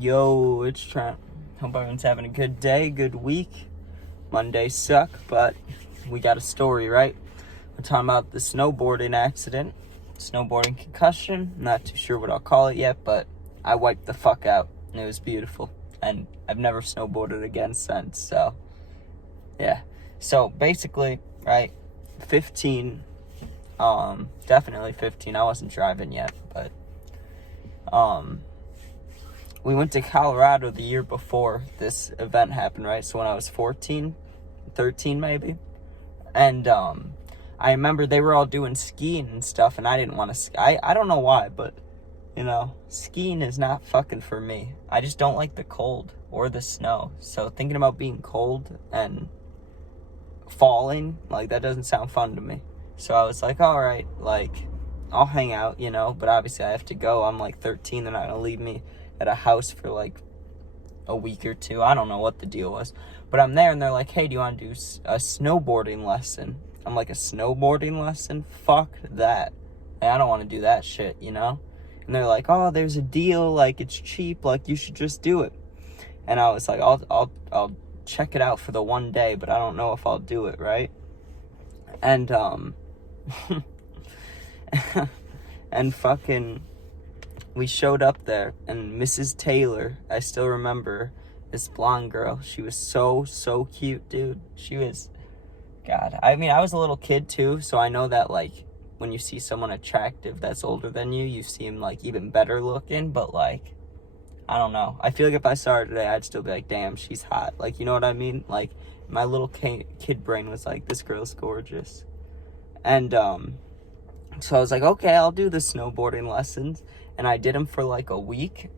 Yo, it's Trent. Hope everyone's having a good day, good week. Mondays suck, but we got a story, right? We're talking about the snowboarding accident, snowboarding concussion. Not too sure what I'll call it yet, but I wiped the fuck out, and it was beautiful. And I've never snowboarded again since, so yeah. So basically, right, 15, definitely 15. I wasn't driving yet, but we went to Colorado the year before this event happened, right? So when I was 14, 13 maybe. And I remember they were all doing skiing and stuff, and I didn't want to ski. I don't know why, but, you know, skiing is not fucking for me. I just don't like the cold or the snow. So thinking about being cold and falling, like, that doesn't sound fun to me. So I was like, all right, like, I'll hang out, you know, but obviously I have to go. I'm like 13, they're not going to leave me at a house for like a week or two. I don't know what the deal was, but I'm there and they're like, hey, do you want to do a snowboarding lesson? I'm like, a snowboarding lesson? Fuck that. Like, I don't want to do that shit, you know? And they're like, oh, there's a deal, like, it's cheap, like, you should just do it. And I was like, I'll check it out for the one day, but I don't know if I'll do it, right? And and fucking, we showed up there, and Mrs. Taylor, I still remember, this blonde girl, she was so cute, dude. She was, God, I mean, I was a little kid too, so I know that, like, when you see someone attractive that's older than you, you see him, like, even better looking, but, like, I don't know. I feel like if I saw her today, I'd still be like, damn, she's hot. Like, you know what I mean? Like, my little kid brain was like, this girl's gorgeous. And, so I was like, okay, I'll do the snowboarding lessons. And I did them for like a week,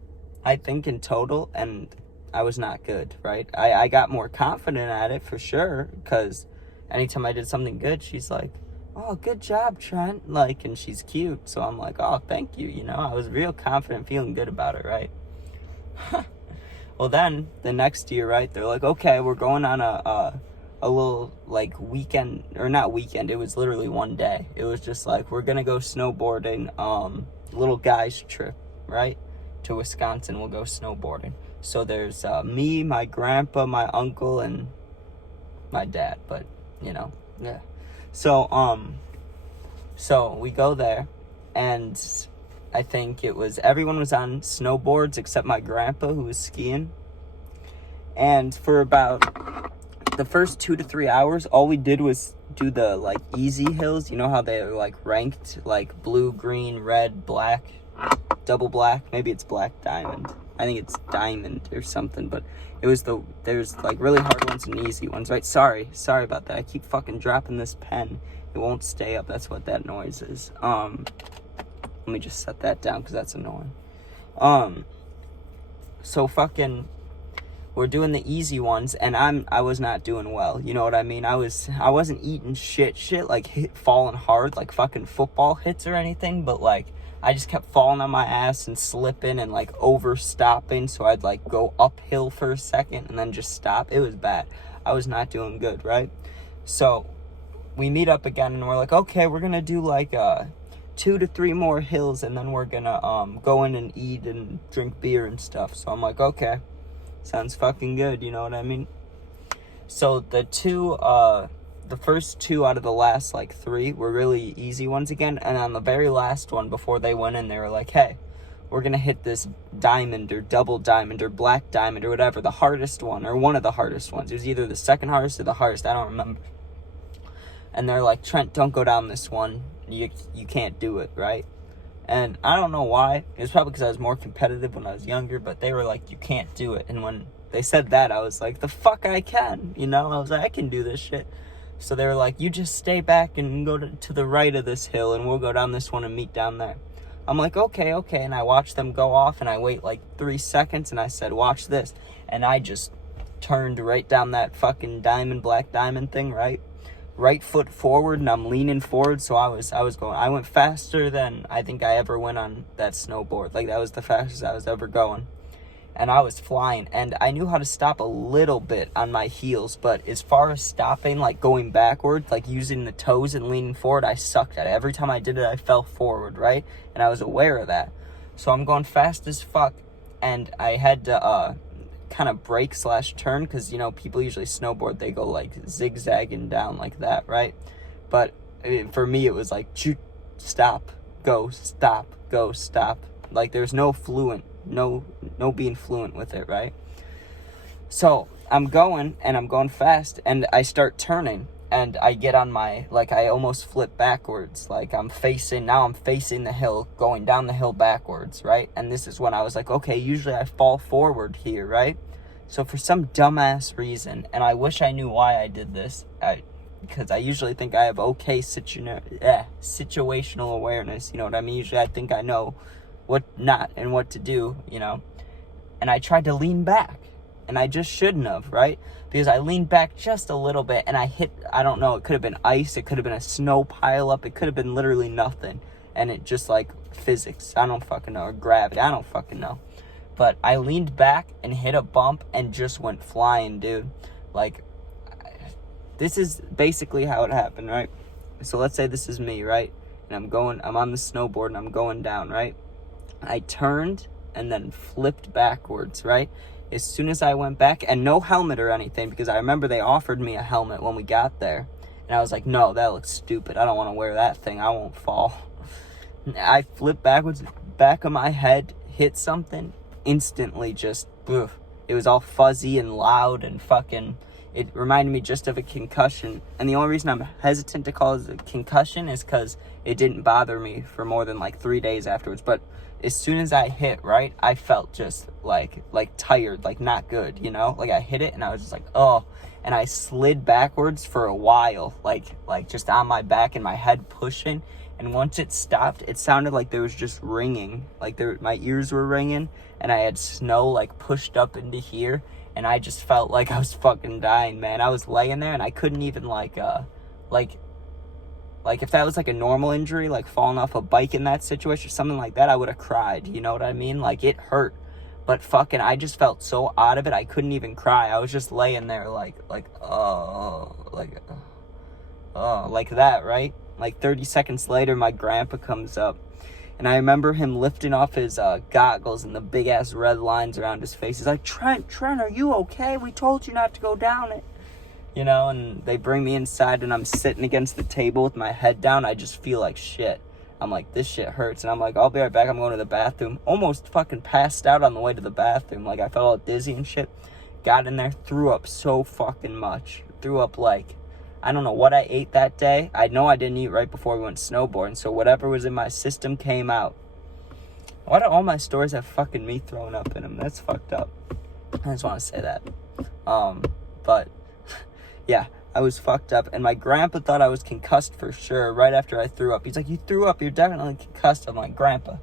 I think, in total, and I was not good, right? I got more confident at it for sure, because anytime I did something good, she's like, oh, good job, Trent, like, and she's cute, so I'm like, oh, thank you, you know? I was real confident, feeling good about it, right? Well, then, the next year, right, they're like, okay, we're going on a little, like, weekend, or not weekend, it was literally one day. It was just like, we're gonna go snowboarding, little guys trip, right, to Wisconsin. We'll go snowboarding. So there's me, my grandpa, my uncle, and my dad, but, you know, yeah. So we go there, and I think it was, everyone was on snowboards except my grandpa, who was skiing. And for about the first 2 to 3 hours, all we did was do the, like, easy hills. You know how they are, like, ranked, like, blue, green, red, black, double black. Maybe it's black diamond. I think it's diamond or something, but it was there's, like, really hard ones and easy ones, right? Sorry about that. I keep fucking dropping this pen. It won't stay up. That's what that noise is. Let me just set that down, because that's annoying. So fucking, we're doing the easy ones, and I was not doing well, you know what I mean? I wasn't eating shit, like, falling hard, like fucking football hits or anything, but, like, I just kept falling on my ass and slipping and, like, overstopping, so I'd, like, go uphill for a second and then just stop. It was bad. I was not doing good, right? So we meet up again, and we're like, okay, we're gonna do, like, 2 to 3 more hills, and then we're gonna go in and eat and drink beer and stuff. So I'm like, okay, sounds fucking good, you know what I mean? So the first 2 out of the last, like, 3 were really easy ones again. And on the very last one, before they went in, they were like, hey, we're going to hit this diamond or double diamond or black diamond or whatever, the hardest one or one of the hardest ones. It was either the second hardest or the hardest. I don't remember. And they're like, Trent, don't go down this one. You can't do it, right? And I don't know why. It was probably because I was more competitive when I was younger, but they were like, you can't do it. And when they said that, I was like, the fuck I can, you know? I was like, I can do this shit. So they were like, you just stay back and go to the right of this hill, and we'll go down this one and meet down there. I'm like, okay. And I watched them go off, and I wait like 3 seconds, and I said, watch this. And I just turned right down that fucking black diamond thing, right? Right foot forward, and I'm leaning forward, so I went faster than I think I ever went on that snowboard. Like, that was the fastest I was ever going. And I was flying, and I knew how to stop a little bit on my heels, but as far as stopping, like going backward, like using the toes and leaning forward, I sucked at it. Every time I did it, I fell forward, right? And I was aware of that. So I'm going fast as fuck, and I had to kind of brake / turn, because, you know, people usually snowboard, they go like zigzagging down like that, right? But for me, it was like shoot, stop, go, stop, go, stop. Like there's no being fluent with it, right? So I'm going fast, and I start turning, and I get on my, like, I almost flip backwards. Like I'm facing the hill, going down the hill backwards, right? And this is when I was like, okay, usually I fall forward here, right? So for some dumbass reason, and I wish I knew why I did this, because I usually think I have okay situational awareness, you know what I mean? Usually I think I know what not and what to do, you know? And I tried to lean back, and I just shouldn't have, right? Because I leaned back just a little bit, and I hit, I don't know, it could have been ice, it could have been a snow pile up, it could have been literally nothing. And it just, like, physics, I don't fucking know, or gravity, I don't fucking know. But I leaned back and hit a bump and just went flying, dude. Like, this is basically how it happened, right? So let's say this is me, right? And I'm on the snowboard and I'm going down, right? I turned and then flipped backwards, right? As soon as I went back, and no helmet or anything, because I remember they offered me a helmet when we got there. And I was like, no, that looks stupid. I don't want to wear that thing. I won't fall. I flipped backwards, back of my head, hit something, instantly just, ugh. It was all fuzzy and loud and fucking, it reminded me just of a concussion. And the only reason I'm hesitant to call it a concussion is because it didn't bother me for more than like 3 days afterwards. But as soon as I hit, right, I felt just like tired, like not good, you know? Like I hit it and I was just like, oh, and I slid backwards for a while, like just on my back and my head pushing. And once it stopped, it sounded like there was just ringing, like my ears were ringing, and I had snow like pushed up into here, and I just felt like I was fucking dying, man. I was laying there and I couldn't even like if that was like a normal injury, like falling off a bike in that situation or something like that, I would have cried, you know what I mean? Like it hurt, but fucking I just felt so out of it, I couldn't even cry. I was just laying there like that, right? Like 30 seconds later, my grandpa comes up, and I remember him lifting off his goggles and the big ass red lines around his face. He's like, Trent, are you okay? We told you not to go down it. You know, and they bring me inside, and I'm sitting against the table with my head down. I just feel like shit. I'm like, this shit hurts. And I'm like, I'll be right back. I'm going to the bathroom. Almost fucking passed out on the way to the bathroom. Like, I felt all dizzy and shit. Got in there, threw up so fucking much. Threw up like, I don't know what I ate that day. I know I didn't eat right before we went snowboarding. So whatever was in my system came out. Why do all my stories have fucking me throwing up in them? That's fucked up. I just want to say that. But yeah, I was fucked up, and my grandpa thought I was concussed for sure right after I threw up. He's like, you threw up, you're definitely concussed. I'm like, Grandpa,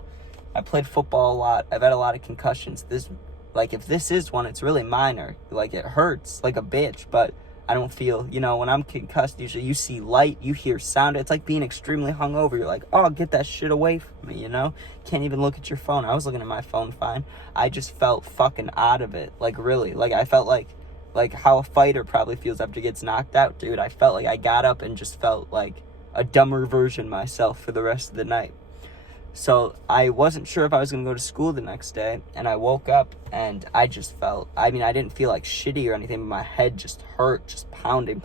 I played football a lot. I've had a lot of concussions. If this is one, it's really minor. Like, it hurts like a bitch, but I don't feel, you know, when I'm concussed, usually you see light, you hear sound. It's like being extremely hungover. You're like, oh, get that shit away from me, you know? Can't even look at your phone. I was looking at my phone fine. I just felt fucking out of it. Like, really. Like, I felt like how a fighter probably feels after he gets knocked out, dude. I felt like I got up and just felt like a dumber version of myself for the rest of the night. So I wasn't sure if I was going to go to school the next day, and I woke up and I just felt, I didn't feel like shitty or anything, but my head just hurt, just pounding.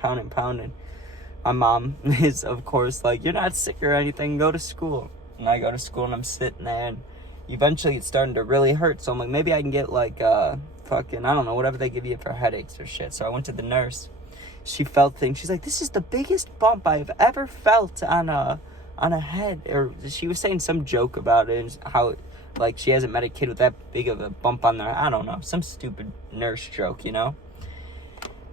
My mom is, of course, like, you're not sick or anything, go to school. And I go to school and I'm sitting there, and eventually it's starting to really hurt. So I'm like, maybe I can get like fucking, I don't know, whatever they give you for headaches or shit. So I went to the nurse. She felt things. She's like, this is the biggest bump I've ever felt on a head. Or she was saying some joke about it, and how like she hasn't met a kid with that big of a bump on their, I don't know, some stupid nurse joke, you know.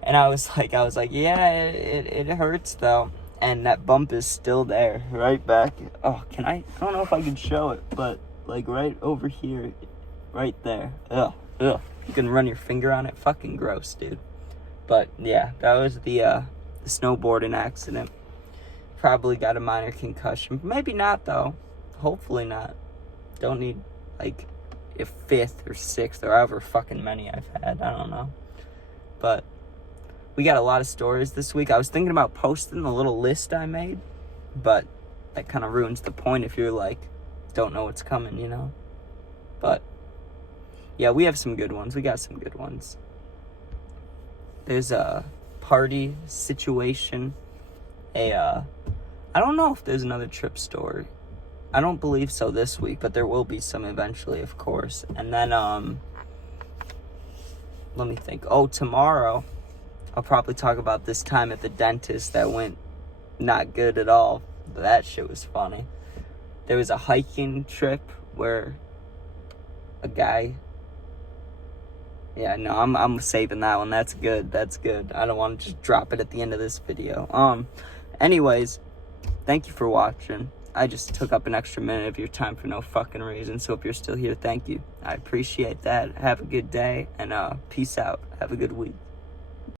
And I was like, yeah, it hurts though. And that bump is still there, right back. Oh, I don't know if I can show it, but like right over here, right there. Ugh. You can run your finger on it. Fucking gross, dude. But yeah, that was the snowboarding accident. Probably got a minor concussion. Maybe not though. Hopefully not. Don't need like a 5th or 6th or however fucking many I've had. I don't know. But we got a lot of stories this week. I was thinking about posting the little list I made, but that kind of ruins the point if you're like, don't know what's coming, you know? But Yeah, we have some good ones. We got some good ones. There's a party situation. I don't know if there's another trip story. I don't believe so this week, but there will be some eventually, of course. And then, let me think. Oh, tomorrow, I'll probably talk about this time at the dentist that went not good at all. But that shit was funny. There was a hiking trip where a guy... Yeah, no, I'm saving that one. That's good. That's good. I don't want to just drop it at the end of this video. Anyways, thank you for watching. I just took up an extra minute of your time for no fucking reason. So if you're still here, thank you. I appreciate that. Have a good day, and peace out. Have a good week.